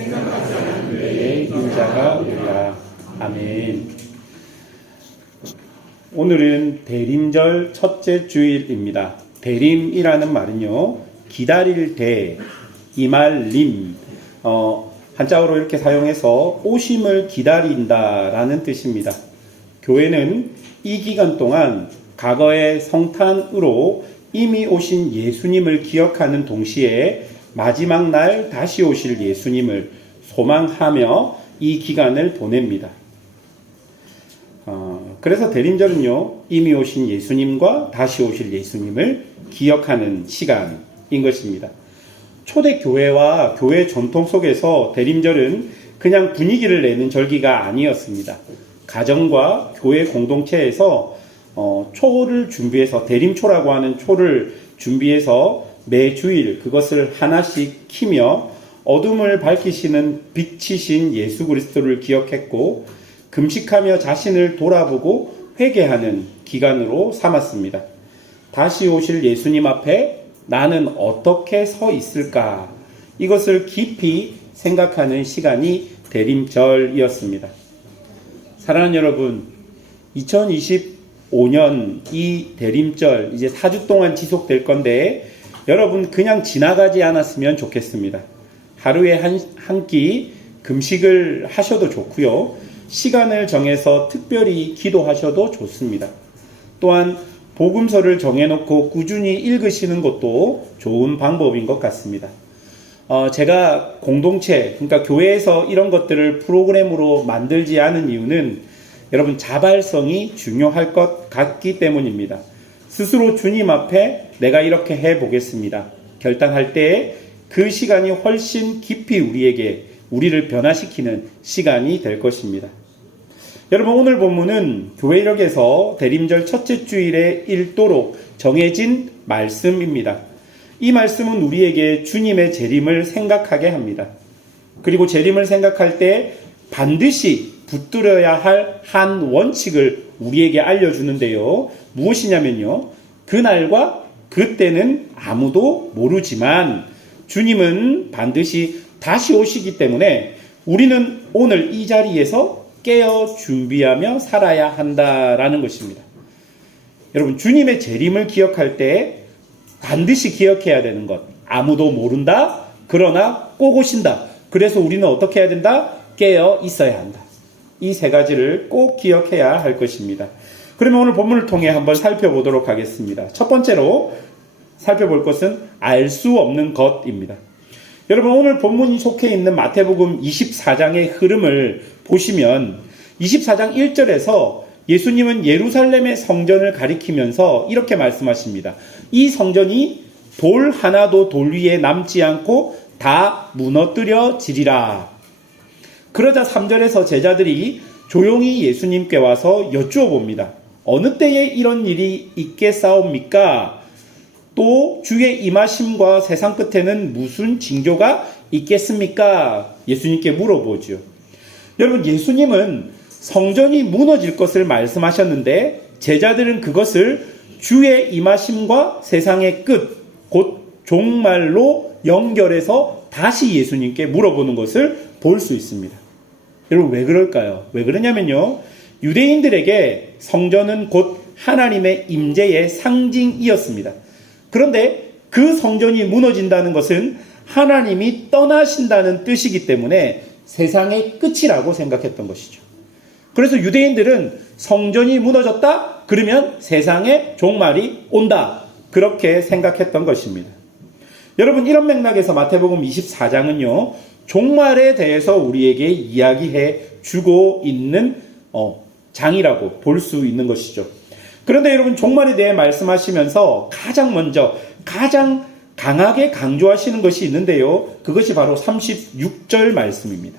내 인자가 오리라. 아멘. 오늘은 대림절 첫째 주일입니다. 대림이라는 말은요, 기다릴 대, 이말림, 한자어로 이렇게 사용해서 오심을 기다린다라는 뜻입니다. 교회는 이 기간 동안 과거의 성탄으로 이미 오신 예수님을 기억하는 동시에 마지막 날 다시 오실 예수님을 소망하며 이 기간을 보냅니다. 그래서 대림절은요, 이미 오신 예수님과 다시 오실 예수님을 기억하는 시간인 것입니다. 초대 교회와 교회 전통 속에서 대림절은 그냥 분위기를 내는 절기가 아니었습니다. 가정과 교회 공동체에서 초를 준비해서, 대림초라고 하는 초를 준비해서 매주일 그것을 하나씩 키며 어둠을 밝히시는 빛이신 예수 그리스도를 기억했고, 금식하며 자신을 돌아보고 회개하는 기간으로 삼았습니다. 다시 오실 예수님 앞에 나는 어떻게 서 있을까? 이것을 깊이 생각하는 시간이 대림절이었습니다. 사랑하는 여러분, 2025년 이 대림절 이제 4주 동안 지속될 건데, 여러분 그냥 지나가지 않았으면 좋겠습니다. 하루에 한 끼 금식을 하셔도 좋고요. 시간을 정해서 특별히 기도하셔도 좋습니다. 또한 복음서를 정해놓고 꾸준히 읽으시는 것도 좋은 방법인 것 같습니다. 제가 공동체, 그러니까 교회에서 이런 것들을 프로그램으로 만들지 않은 이유는 여러분 자발성이 중요할 것 같기 때문입니다. 스스로 주님 앞에 내가 이렇게 해보겠습니다 결단할 때 그 시간이 훨씬 깊이 우리를 변화시키는 시간이 될 것입니다. 여러분, 오늘 본문은 교회력에서 대림절 첫째 주일에 읽도록 정해진 말씀입니다. 이 말씀은 우리에게 주님의 재림을 생각하게 합니다. 그리고 재림을 생각할 때 반드시 붙들어야 할 한 원칙을 우리에게 알려주는데요. 무엇이냐면요, 그날과 그때는 아무도 모르지만 주님은 반드시 다시 오시기 때문에 우리는 오늘 이 자리에서 깨어 준비하며 살아야 한다라는 것입니다. 여러분, 주님의 재림을 기억할 때 반드시 기억해야 되는 것, 아무도 모른다, 그러나 꼭 오신다. 그래서 우리는 어떻게 해야 된다? 깨어 있어야 한다. 이 세 가지를 꼭 기억해야 할 것입니다. 그러면 오늘 본문을 통해 한번 살펴보도록 하겠습니다. 첫 번째로 살펴볼 것은 알 수 없는 것입니다. 여러분, 오늘 본문이 속해 있는 마태복음 24장의 흐름을 보시면 24장 1절에서 예수님은 예루살렘의 성전을 가리키면서 이렇게 말씀하십니다. 이 성전이 돌 하나도 돌 위에 남지 않고 다 무너뜨려지리라. 그러자 3절에서 제자들이 조용히 예수님께 와서 여쭈어봅니다. 어느 때에 이런 일이 있겠사옵니까? 또 주의 임하심과 세상 끝에는 무슨 징조가 있겠습니까? 예수님께 물어보죠. 여러분, 예수님은 성전이 무너질 것을 말씀하셨는데 제자들은 그것을 주의 임하심과 세상의 끝, 곧 종말로 연결해서 다시 예수님께 물어보는 것을 볼 수 있습니다. 여러분, 왜 그럴까요? 왜 그러냐면요, 유대인들에게 성전은 곧 하나님의 임재의 상징이었습니다. 그런데 그 성전이 무너진다는 것은 하나님이 떠나신다는 뜻이기 때문에 세상의 끝이라고 생각했던 것이죠. 그래서 유대인들은 성전이 무너졌다? 그러면 세상의 종말이 온다. 그렇게 생각했던 것입니다. 여러분, 이런 맥락에서 마태복음 24장은요, 종말에 대해서 우리에게 이야기해 주고 있는 장이라고 볼 수 있는 것이죠. 그런데 여러분, 종말에 대해 말씀하시면서 가장 강하게 강조하시는 것이 있는데요. 그것이 바로 36절 말씀입니다.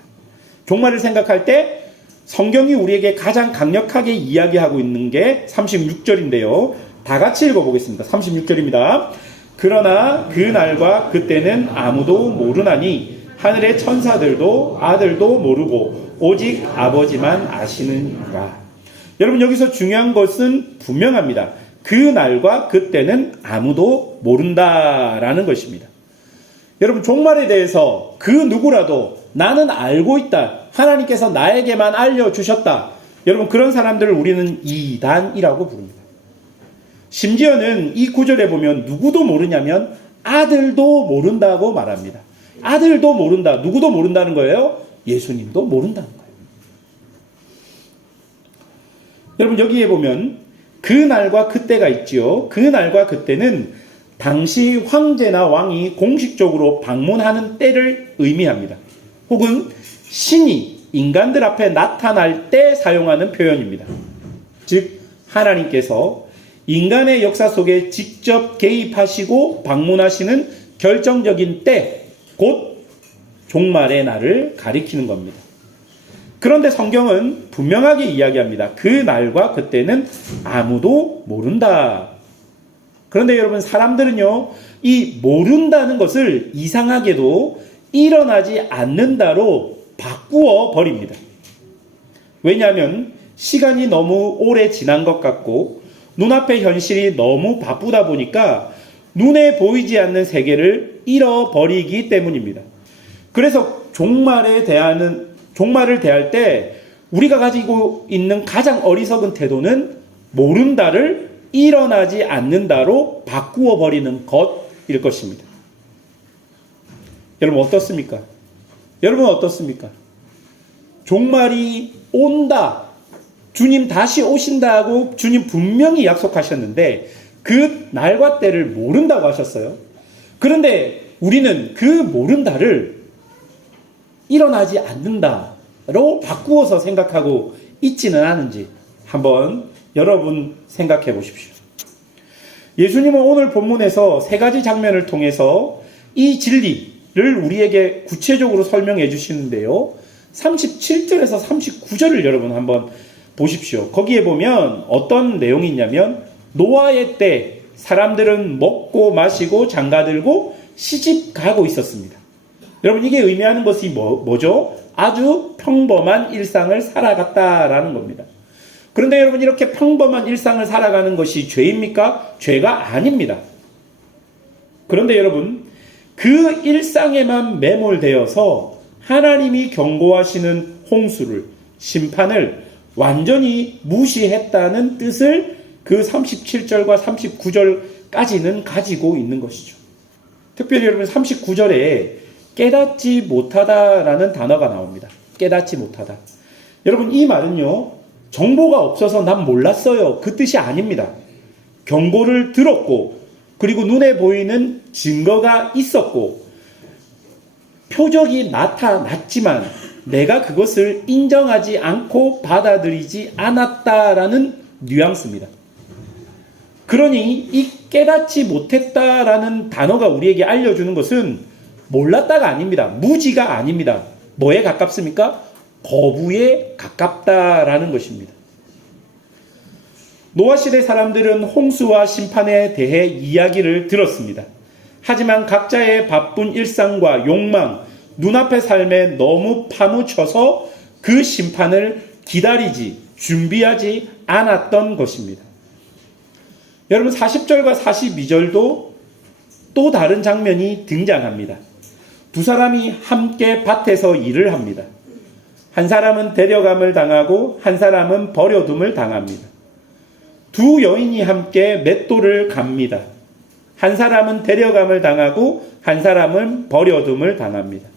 종말을 생각할 때 성경이 우리에게 가장 강력하게 이야기하고 있는 게 36절인데요. 다 같이 읽어보겠습니다. 36절입니다. 그러나 그 날과 그때는 아무도 모르나니 하늘의 천사들도 아들도 모르고 오직 아버지만 아시느니라. 여러분, 여기서 중요한 것은 분명합니다. 그 날과 그때는 아무도 모른다라는 것입니다. 여러분, 종말에 대해서 그 누구라도 나는 알고 있다. 하나님께서 나에게만 알려주셨다. 여러분, 그런 사람들을 우리는 이단이라고 부릅니다. 심지어는 이 구절에 보면 누구도 모르냐면 아들도 모른다고 말합니다. 아들도 모른다. 누구도 모른다는 거예요? 예수님도 모른다는 거예요. 여러분, 여기에 보면 그 날과 그때가 있지요. 그 날과 그때는 당시 황제나 왕이 공식적으로 방문하는 때를 의미합니다. 혹은 신이 인간들 앞에 나타날 때 사용하는 표현입니다. 즉, 하나님께서 인간의 역사 속에 직접 개입하시고 방문하시는 결정적인 때, 곧 종말의 날을 가리키는 겁니다. 그런데 성경은 분명하게 이야기합니다. 그 날과 그때는 아무도 모른다. 그런데 여러분, 사람들은요, 이 모른다는 것을 이상하게도 일어나지 않는다로 바꾸어 버립니다. 왜냐하면 시간이 너무 오래 지난 것 같고 눈앞의 현실이 너무 바쁘다 보니까 눈에 보이지 않는 세계를 잃어버리기 때문입니다. 그래서 종말을 대할 때 우리가 가지고 있는 가장 어리석은 태도는 모른다를 일어나지 않는다로 바꾸어 버리는 것일 것입니다. 여러분, 어떻습니까? 여러분, 어떻습니까? 종말이 온다. 주님 다시 오신다고 주님 분명히 약속하셨는데 그 날과 때를 모른다고 하셨어요. 그런데 우리는 그 모른다를 일어나지 않는다로 바꾸어서 생각하고 있지는 않은지 한번 여러분 생각해 보십시오. 예수님은 오늘 본문에서 세 가지 장면을 통해서 이 진리를 우리에게 구체적으로 설명해 주시는데요. 37절에서 39절을 여러분 한번 보십시오. 거기에 보면 어떤 내용이 있냐면 노아의 때 사람들은 먹고 마시고 장가들고 시집 가고 있었습니다. 여러분, 이게 의미하는 것이 뭐죠? 아주 평범한 일상을 살아갔다라는 겁니다. 그런데 여러분, 이렇게 평범한 일상을 살아가는 것이 죄입니까? 죄가 아닙니다. 그런데 여러분, 그 일상에만 매몰되어서 하나님이 경고하시는 홍수를, 심판을 완전히 무시했다는 뜻을 그 37절과 39절까지는 가지고 있는 것이죠. 특별히 여러분, 39절에 깨닫지 못하다라는 단어가 나옵니다. 깨닫지 못하다. 여러분, 이 말은요, 정보가 없어서 난 몰랐어요, 그 뜻이 아닙니다. 경고를 들었고, 그리고 눈에 보이는 증거가 있었고, 표적이 나타났지만 내가 그것을 인정하지 않고 받아들이지 않았다라는 뉘앙스입니다. 그러니 이 깨닫지 못했다라는 단어가 우리에게 알려주는 것은 몰랐다가 아닙니다. 무지가 아닙니다. 뭐에 가깝습니까? 거부에 가깝다라는 것입니다. 노아 시대 사람들은 홍수와 심판에 대해 이야기를 들었습니다. 하지만 각자의 바쁜 일상과 욕망, 눈앞의 삶에 너무 파묻혀서 그 심판을 기다리지, 준비하지 않았던 것입니다. 여러분, 40절과 42절도 또 다른 장면이 등장합니다. 두 사람이 함께 밭에서 일을 합니다. 한 사람은 데려감을 당하고 한 사람은 버려둠을 당합니다. 두 여인이 함께 맷돌을 갑니다. 한 사람은 데려감을 당하고 한 사람은 버려둠을 당합니다.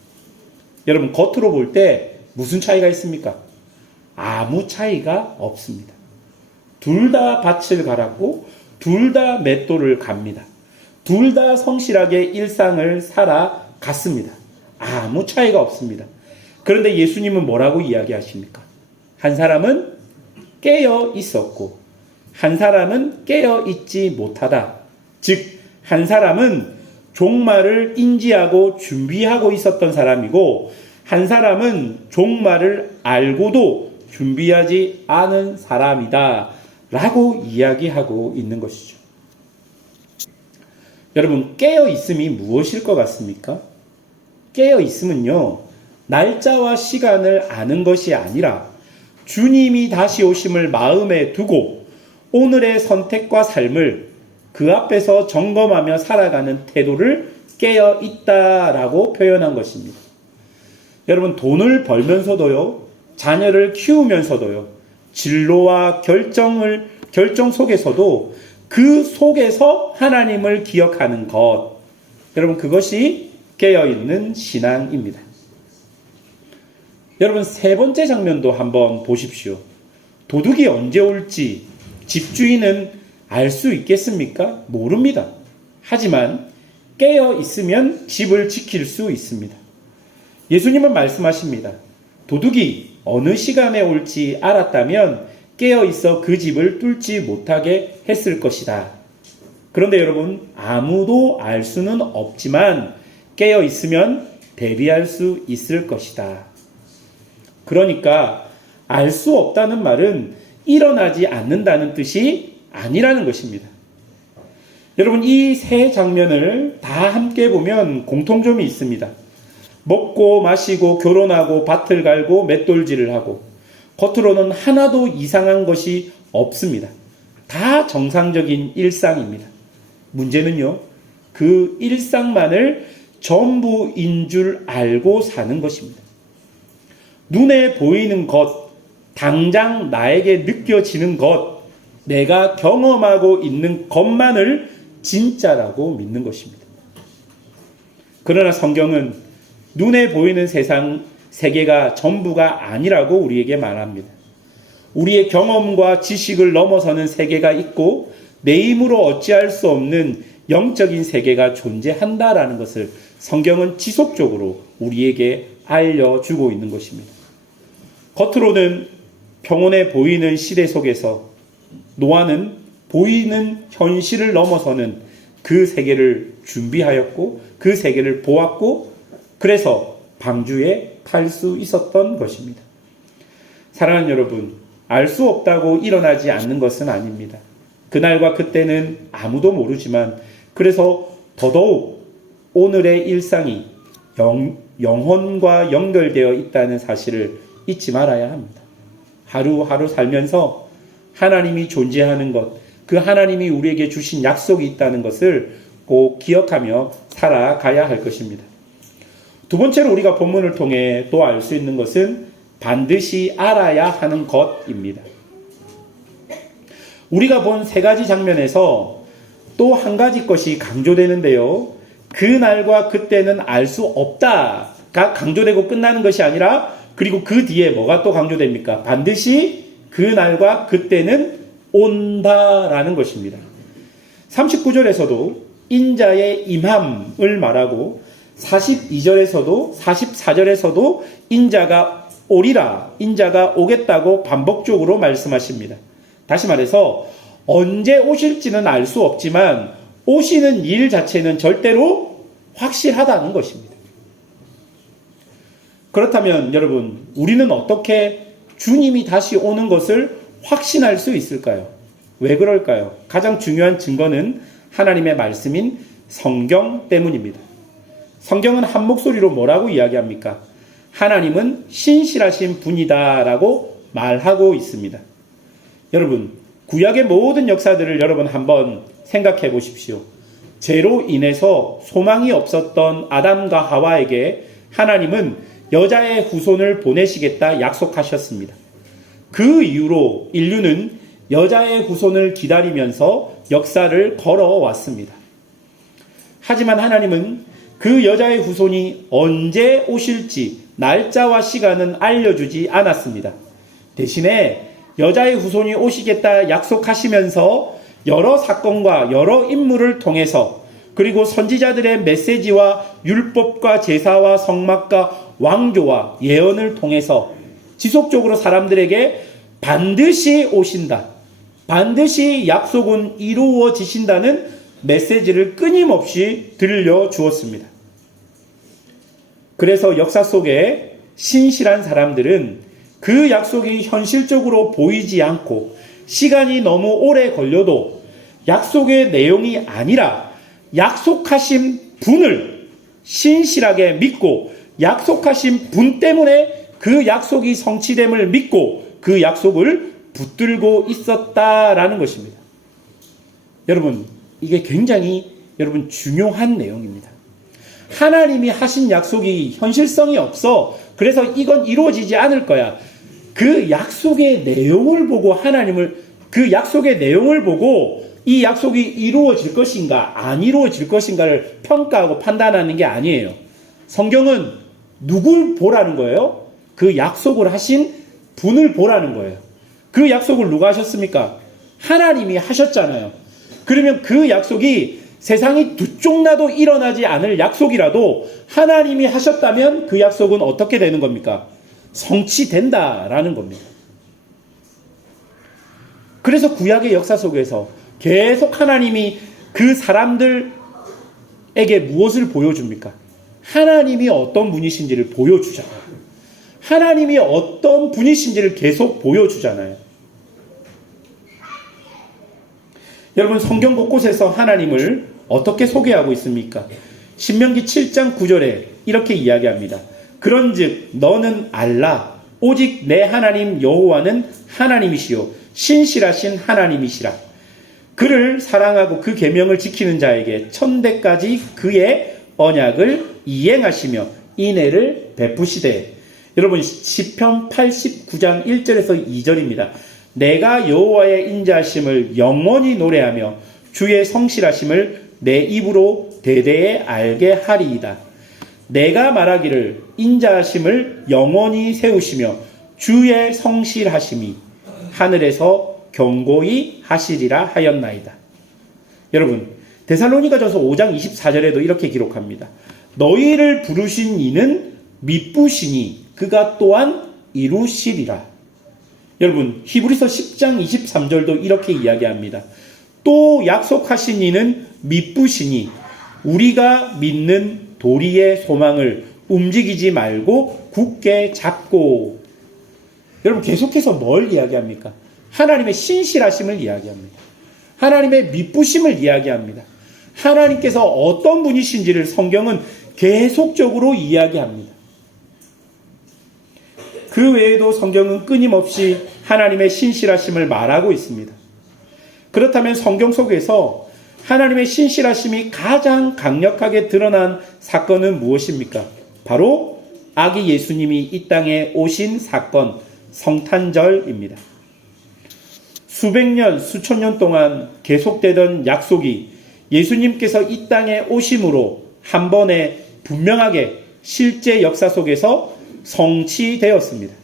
여러분, 겉으로 볼 때 무슨 차이가 있습니까? 아무 차이가 없습니다. 둘 다 밭을 갈았고 둘 다 맷돌을 갑니다. 둘 다 성실하게 일상을 살아갔습니다. 아무 차이가 없습니다. 그런데 예수님은 뭐라고 이야기하십니까? 한 사람은 깨어 있었고 한 사람은 깨어 있지 못하다. 즉, 한 사람은 종말을 인지하고 준비하고 있었던 사람이고 한 사람은 종말을 알고도 준비하지 않은 사람이다 라고 이야기하고 있는 것이죠. 여러분, 깨어 있음이 무엇일 것 같습니까? 깨어 있음은요, 날짜와 시간을 아는 것이 아니라 주님이 다시 오심을 마음에 두고 오늘의 선택과 삶을 그 앞에서 점검하며 살아가는 태도를 깨어 있다라고 표현한 것입니다. 여러분, 돈을 벌면서도요, 자녀를 키우면서도요, 진로와 결정 속에서도 그 속에서 하나님을 기억하는 것, 여러분, 그것이 깨어있는 신앙입니다. 여러분, 세 번째 장면도 한번 보십시오. 도둑이 언제 올지 집주인은 알 수 있겠습니까? 모릅니다. 하지만 깨어 있으면 집을 지킬 수 있습니다. 예수님은 말씀하십니다. 도둑이 어느 시간에 올지 알았다면 깨어 있어 그 집을 뚫지 못하게 했을 것이다. 그런데 여러분, 아무도 알 수는 없지만 깨어 있으면 대비할 수 있을 것이다. 그러니까 알 수 없다는 말은 일어나지 않는다는 뜻이 아니라는 것입니다. 여러분, 이 세 장면을 다 함께 보면 공통점이 있습니다. 먹고 마시고 결혼하고 밭을 갈고 맷돌질을 하고 겉으로는 하나도 이상한 것이 없습니다. 다 정상적인 일상입니다. 문제는요, 그 일상만을 전부인 줄 알고 사는 것입니다. 눈에 보이는 것, 당장 나에게 느껴지는 것, 내가 경험하고 있는 것만을 진짜라고 믿는 것입니다. 그러나 성경은 눈에 보이는 세계가 전부가 아니라고 우리에게 말합니다. 우리의 경험과 지식을 넘어서는 세계가 있고 내 힘으로 어찌할 수 없는 영적인 세계가 존재한다라는 것을 성경은 지속적으로 우리에게 알려주고 있는 것입니다. 겉으로는 평온해 보이는 시대 속에서 노아는 보이는 현실을 넘어서는 그 세계를 준비하였고 그 세계를 보았고 그래서 방주에 탈 수 있었던 것입니다. 사랑하는 여러분, 알 수 없다고 일어나지 않는 것은 아닙니다. 그날과 그때는 아무도 모르지만 그래서 더더욱 오늘의 일상이 영혼과 연결되어 있다는 사실을 잊지 말아야 합니다. 하루하루 살면서 하나님이 존재하는 것, 그 하나님이 우리에게 주신 약속이 있다는 것을 꼭 기억하며 살아가야 할 것입니다. 두 번째로 우리가 본문을 통해 또 알 수 있는 것은 반드시 알아야 하는 것입니다. 우리가 본 세 가지 장면에서 또 한 가지 것이 강조되는데요. 그날과 그때는 알 수 없다가 강조되고 끝나는 것이 아니라 그리고 그 뒤에 뭐가 또 강조됩니까? 반드시 그날과 그때는 온다라는 것입니다. 39절에서도 인자의 임함을 말하고 42절에서도 44절에서도 인자가 오리라, 인자가 오겠다고 반복적으로 말씀하십니다. 다시 말해서 언제 오실지는 알 수 없지만 오시는 일 자체는 절대로 확실하다는 것입니다. 그렇다면 여러분, 우리는 어떻게 주님이 다시 오는 것을 확신할 수 있을까요? 왜 그럴까요? 가장 중요한 증거는 하나님의 말씀인 성경 때문입니다. 성경은 한 목소리로 뭐라고 이야기합니까? 하나님은 신실하신 분이다라고 말하고 있습니다. 여러분, 구약의 모든 역사들을 여러분 한번 생각해 보십시오. 죄로 인해서 소망이 없었던 아담과 하와에게 하나님은 여자의 후손을 보내시겠다 약속하셨습니다. 그 이후로 인류는 여자의 후손을 기다리면서 역사를 걸어왔습니다. 하지만 하나님은 그 여자의 후손이 언제 오실지 날짜와 시간은 알려주지 않았습니다. 대신에 여자의 후손이 오시겠다 약속하시면서 여러 사건과 여러 인물을 통해서 그리고 선지자들의 메시지와 율법과 제사와 성막과 왕조와 예언을 통해서 지속적으로 사람들에게 반드시 오신다, 반드시 약속은 이루어지신다는 메시지를 끊임없이 들려주었습니다. 그래서 역사 속에 신실한 사람들은 그 약속이 현실적으로 보이지 않고 시간이 너무 오래 걸려도 약속의 내용이 아니라 약속하신 분을 신실하게 믿고 약속하신 분 때문에 그 약속이 성취됨을 믿고 그 약속을 붙들고 있었다라는 것입니다. 여러분, 이게 굉장히 중요한 내용입니다. 하나님이 하신 약속이 현실성이 없어 그래서 이건 이루어지지 않을 거야. 그 약속의 내용을 보고 그 약속의 내용을 보고 이 약속이 이루어질 것인가 안 이루어질 것인가를 평가하고 판단하는 게 아니에요. 성경은 누굴 보라는 거예요? 그 약속을 하신 분을 보라는 거예요. 그 약속을 누가 하셨습니까? 하나님이 하셨잖아요. 그러면 그 약속이 세상이 두 쪽 나도 일어나지 않을 약속이라도 하나님이 하셨다면 그 약속은 어떻게 되는 겁니까? 성취된다라는 겁니다. 그래서 구약의 역사 속에서 계속 하나님이 그 사람들에게 무엇을 보여줍니까? 하나님이 어떤 분이신지를 보여주잖아요. 하나님이 어떤 분이신지를 계속 보여주잖아요. 여러분, 성경 곳곳에서 하나님을 어떻게 소개하고 있습니까? 신명기 7장 9절에 이렇게 이야기합니다. 그런즉 너는 알라 오직 내 하나님 여호와는 하나님이시요 신실하신 하나님이시라. 그를 사랑하고 그 계명을 지키는 자에게 천대까지 그의 언약을 이행하시며 인애를 베푸시되. 여러분, 시편 89장 1절에서 2절입니다. 내가 여호와의 인자하심을 영원히 노래하며 주의 성실하심을 내 입으로 대대에 알게 하리이다. 내가 말하기를 인자하심을 영원히 세우시며 주의 성실하심이 하늘에서 경고히 하시리라 하였나이다. 여러분, 데살로니가전서 5장 24절에도 이렇게 기록합니다. 너희를 부르신 이는 미쁘시니 그가 또한 이루시리라. 여러분, 히브리서 10장 23절도 이렇게 이야기합니다. 또 약속하신 이는 미쁘시니 우리가 믿는 도리의 소망을 움직이지 말고 굳게 잡고. 여러분, 계속해서 뭘 이야기합니까? 하나님의 신실하심을 이야기합니다. 하나님의 미쁘심을 이야기합니다. 하나님께서 어떤 분이신지를 성경은 계속적으로 이야기합니다. 그 외에도 성경은 끊임없이 하나님의 신실하심을 말하고 있습니다. 그렇다면 성경 속에서 하나님의 신실하심이 가장 강력하게 드러난 사건은 무엇입니까? 바로 아기 예수님이 이 땅에 오신 사건, 성탄절입니다. 수백 년, 수천 년 동안 계속되던 약속이 예수님께서 이 땅에 오심으로 한 번에 분명하게 실제 역사 속에서 성취되었습니다.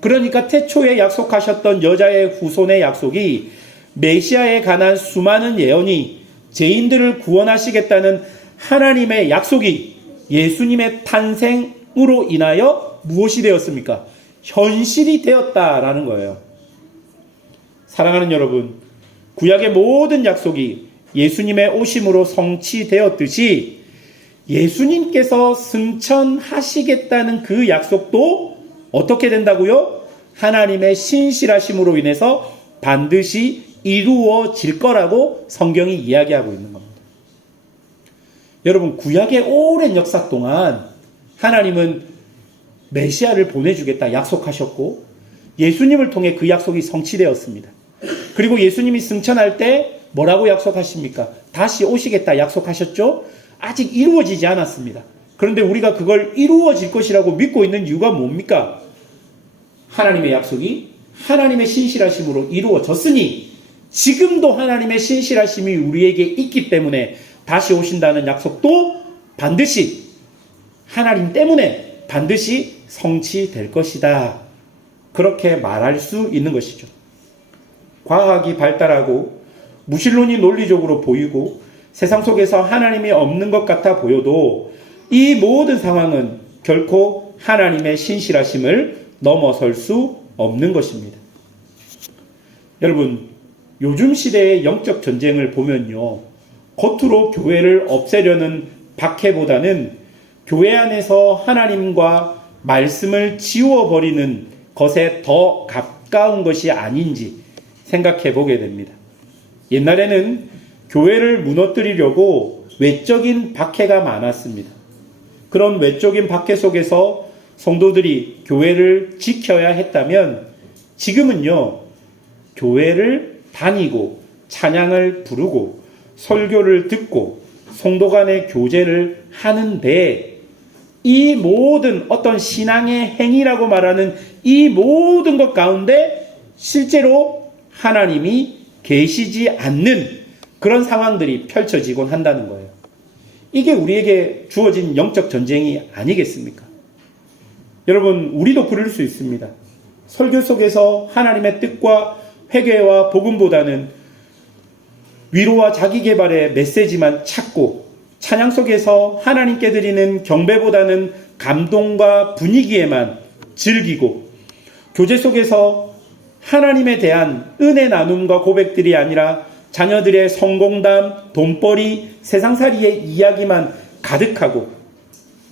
그러니까 태초에 약속하셨던 여자의 후손의 약속이 메시아에 관한 수많은 예언이 죄인들을 구원하시겠다는 하나님의 약속이 예수님의 탄생으로 인하여 무엇이 되었습니까? 현실이 되었다라는 거예요. 사랑하는 여러분, 구약의 모든 약속이 예수님의 오심으로 성취되었듯이 예수님께서 승천하시겠다는 그 약속도 어떻게 된다고요? 하나님의 신실하심으로 인해서 반드시 이루어질 거라고 성경이 이야기하고 있는 겁니다. 여러분, 구약의 오랜 역사 동안 하나님은 메시아를 보내주겠다 약속하셨고 예수님을 통해 그 약속이 성취되었습니다. 그리고 예수님이 승천할 때 뭐라고 약속하십니까? 다시 오시겠다 약속하셨죠? 아직 이루어지지 않았습니다. 그런데 우리가 그걸 이루어질 것이라고 믿고 있는 이유가 뭡니까? 하나님의 약속이 하나님의 신실하심으로 이루어졌으니 지금도 하나님의 신실하심이 우리에게 있기 때문에 다시 오신다는 약속도 반드시 하나님 때문에 반드시 성취될 것이다. 그렇게 말할 수 있는 것이죠. 과학이 발달하고 무신론이 논리적으로 보이고 세상 속에서 하나님이 없는 것 같아 보여도 이 모든 상황은 결코 하나님의 신실하심을 넘어설 수 없는 것입니다. 여러분, 요즘 시대의 영적 전쟁을 보면요, 겉으로 교회를 없애려는 박해보다는 교회 안에서 하나님과 말씀을 지워버리는 것에 더 가까운 것이 아닌지 생각해 보게 됩니다. 옛날에는 교회를 무너뜨리려고 외적인 박해가 많았습니다. 그런 외적인 박해 속에서 성도들이 교회를 지켜야 했다면 지금은요, 교회를 다니고 찬양을 부르고 설교를 듣고 성도 간의 교제를 하는데 이 모든 어떤 신앙의 행위라고 말하는 이 모든 것 가운데 실제로 하나님이 계시지 않는 그런 상황들이 펼쳐지곤 한다는 거예요. 이게 우리에게 주어진 영적 전쟁이 아니겠습니까? 여러분, 우리도 그럴 수 있습니다. 설교 속에서 하나님의 뜻과 회개와 복음보다는 위로와 자기개발의 메시지만 찾고, 찬양 속에서 하나님께 드리는 경배보다는 감동과 분위기에만 즐기고, 교제 속에서 하나님에 대한 은혜 나눔과 고백들이 아니라 자녀들의 성공담, 돈벌이, 세상살이의 이야기만 가득하고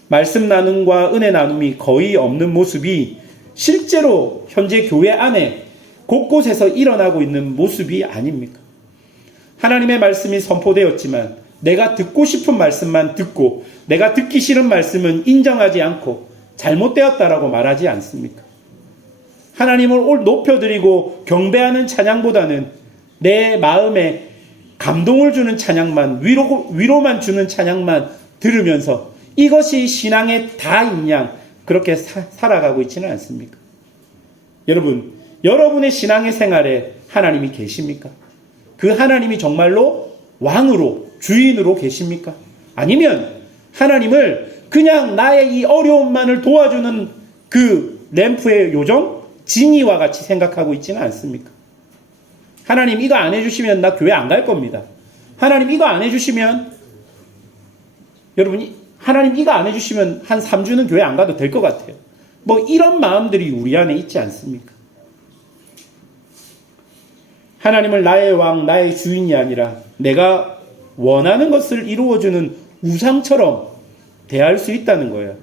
말씀 나눔과 은혜 나눔이 거의 없는 모습이 실제로 현재 교회 안에 곳곳에서 일어나고 있는 모습이 아닙니까? 하나님의 말씀이 선포되었지만 내가 듣고 싶은 말씀만 듣고 내가 듣기 싫은 말씀은 인정하지 않고 잘못되었다라고 말하지 않습니까? 하나님을 높여드리고 경배하는 찬양보다는 내 마음에 감동을 주는 찬양만, 위로만 주는 찬양만 들으면서 이것이 신앙의 다인 양 그렇게 살아가고 있지는 않습니까? 여러분, 여러분의 신앙의 생활에 하나님이 계십니까? 그 하나님이 정말로 왕으로, 주인으로 계십니까? 아니면 하나님을 그냥 나의 이 어려움만을 도와주는 그 램프의 요정, 지니와 같이 생각하고 있지는 않습니까? 하나님 이거 안 해주시면 나 교회 안 갈 겁니다. 하나님 이거 안 해주시면, 여러분이 하나님 이거 안 해주시면 한 3주는 교회 안 가도 될 것 같아요. 뭐 이런 마음들이 우리 안에 있지 않습니까? 하나님을 나의 왕, 나의 주인이 아니라 내가 원하는 것을 이루어주는 우상처럼 대할 수 있다는 거예요.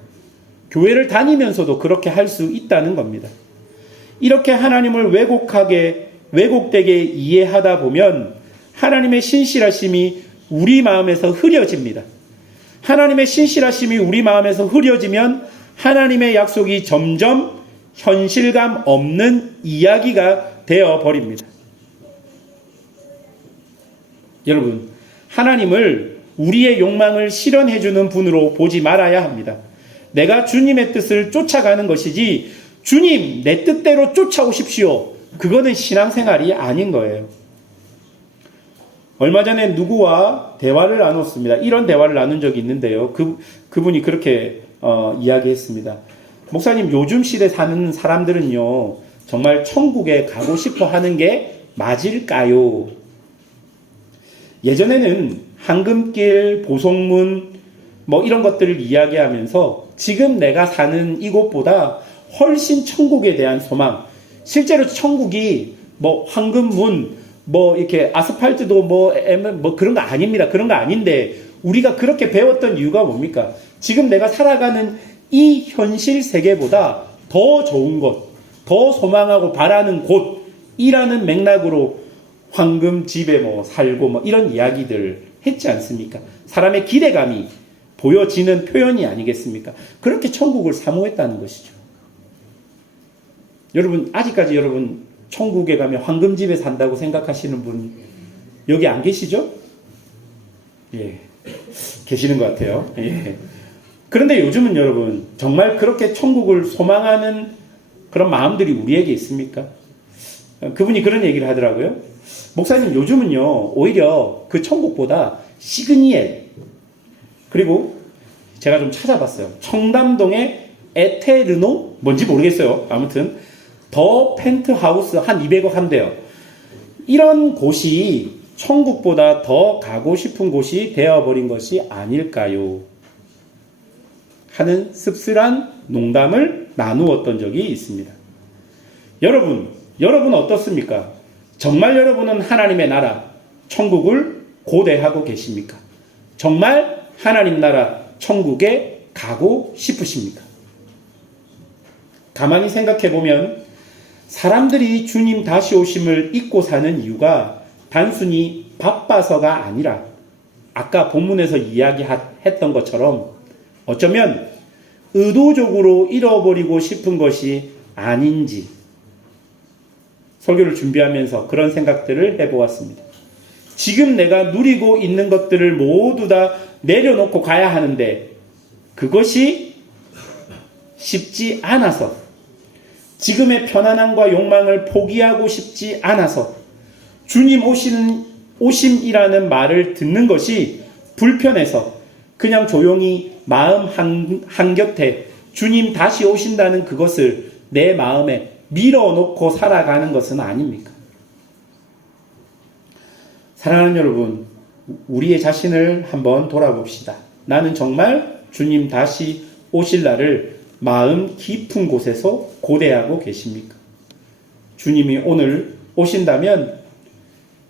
교회를 다니면서도 그렇게 할 수 있다는 겁니다. 이렇게 하나님을 왜곡되게 이해하다 보면 하나님의 신실하심이 우리 마음에서 흐려집니다. 하나님의 신실하심이 우리 마음에서 흐려지면 하나님의 약속이 점점 현실감 없는 이야기가 되어버립니다. 여러분, 하나님을 우리의 욕망을 실현해주는 분으로 보지 말아야 합니다. 내가 주님의 뜻을 쫓아가는 것이지 주님 내 뜻대로 쫓아오십시오. 그거는 신앙생활이 아닌 거예요. 얼마 전에 누구와 대화를 나눴습니다. 이런 대화를 나눈 적이 있는데요. 그분이 그렇게 이야기했습니다. 목사님, 요즘 시대 사는 사람들은요, 정말 천국에 가고 싶어 하는 게 맞을까요? 예전에는 황금길, 보석문, 뭐 이런 것들을 이야기하면서 지금 내가 사는 이곳보다 훨씬 천국에 대한 소망, 실제로 천국이 뭐 황금문, 뭐 이렇게 아스팔트도 뭐 그런 거 아닙니다. 그런 거 아닌데 우리가 그렇게 배웠던 이유가 뭡니까? 지금 내가 살아가는 이 현실 세계보다 더 좋은 곳, 더 소망하고 바라는 곳이라는 맥락으로 황금 집에 뭐 살고 뭐 이런 이야기들 했지 않습니까? 사람의 기대감이 보여지는 표현이 아니겠습니까? 그렇게 천국을 사모했다는 것이죠. 여러분, 아직까지 여러분 천국에 가면 황금집에 산다고 생각하시는 분 여기 안 계시죠? 예, 계시는 것 같아요. 예. 그런데 요즘은 여러분 정말 그렇게 천국을 소망하는 그런 마음들이 우리에게 있습니까? 그분이 그런 얘기를 하더라고요. 목사님, 요즘은요 오히려 그 천국보다 시그니엘, 그리고 제가 좀 찾아봤어요. 청담동의 에테르노? 뭔지 모르겠어요. 아무튼 더 펜트하우스 한 200억 한대요. 이런 곳이 천국보다 더 가고 싶은 곳이 되어버린 것이 아닐까요? 하는 씁쓸한 농담을 나누었던 적이 있습니다. 여러분 어떻습니까? 정말 여러분은 하나님의 나라, 천국을 고대하고 계십니까? 정말 하나님 나라, 천국에 가고 싶으십니까? 가만히 생각해보면 사람들이 주님 다시 오심을 잊고 사는 이유가 단순히 바빠서가 아니라 아까 본문에서 이야기했던 것처럼 어쩌면 의도적으로 잃어버리고 싶은 것이 아닌지 설교를 준비하면서 그런 생각들을 해보았습니다. 지금 내가 누리고 있는 것들을 모두 다 내려놓고 가야 하는데 그것이 싶지 않아서, 지금의 편안함과 욕망을 포기하고 싶지 않아서, 주님 오심이라는 말을 듣는 것이 불편해서 그냥 조용히 마음 한곁에 주님 다시 오신다는 그것을 내 마음에 밀어놓고 살아가는 것은 아닙니까? 사랑하는 여러분, 우리의 자신을 한번 돌아봅시다. 나는 정말 주님 다시 오실 날을 마음 깊은 곳에서 고대하고 계십니까? 주님이 오늘 오신다면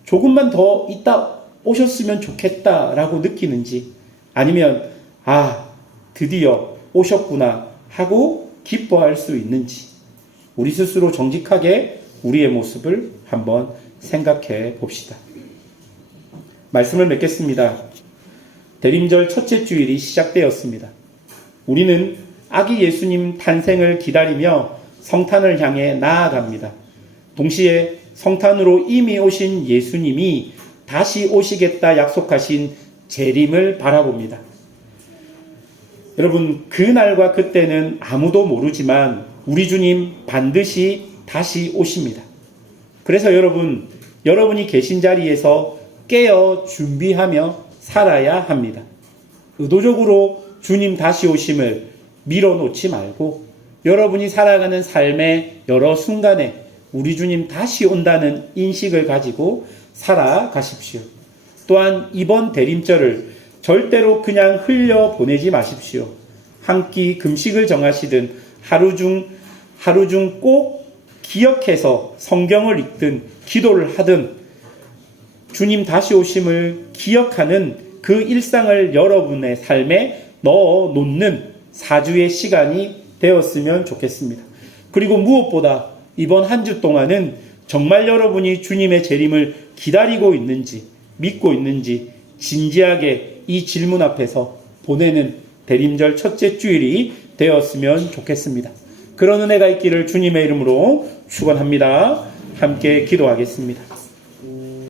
조금만 더 있다 오셨으면 좋겠다라고 느끼는지, 아니면 드디어 오셨구나 하고 기뻐할 수 있는지, 우리 스스로 정직하게 우리의 모습을 한번 생각해 봅시다. 말씀을 맺겠습니다. 대림절 첫째 주일이 시작되었습니다. 우리는 아기 예수님 탄생을 기다리며 성탄을 향해 나아갑니다. 동시에 성탄으로 이미 오신 예수님이 다시 오시겠다 약속하신 재림을 바라봅니다. 여러분, 그날과 그때는 아무도 모르지만 우리 주님 반드시 다시 오십니다. 그래서 여러분이 계신 자리에서 깨어 준비하며 살아야 합니다. 의도적으로 주님 다시 오심을 밀어놓지 말고 여러분이 살아가는 삶의 여러 순간에 우리 주님 다시 온다는 인식을 가지고 살아가십시오. 또한 이번 대림절을 절대로 그냥 흘려보내지 마십시오. 한 끼 금식을 정하시든 하루 중 꼭 기억해서 성경을 읽든 기도를 하든 주님 다시 오심을 기억하는 그 일상을 여러분의 삶에 넣어놓는 4주의 시간이 되었으면 좋겠습니다. 그리고 무엇보다 이번 한 주 동안은 정말 여러분이 주님의 재림을 기다리고 있는지, 믿고 있는지 진지하게 이 질문 앞에서 보내는 대림절 첫째 주일이 되었으면 좋겠습니다. 그런 은혜가 있기를 주님의 이름으로 축원합니다. 함께 기도하겠습니다.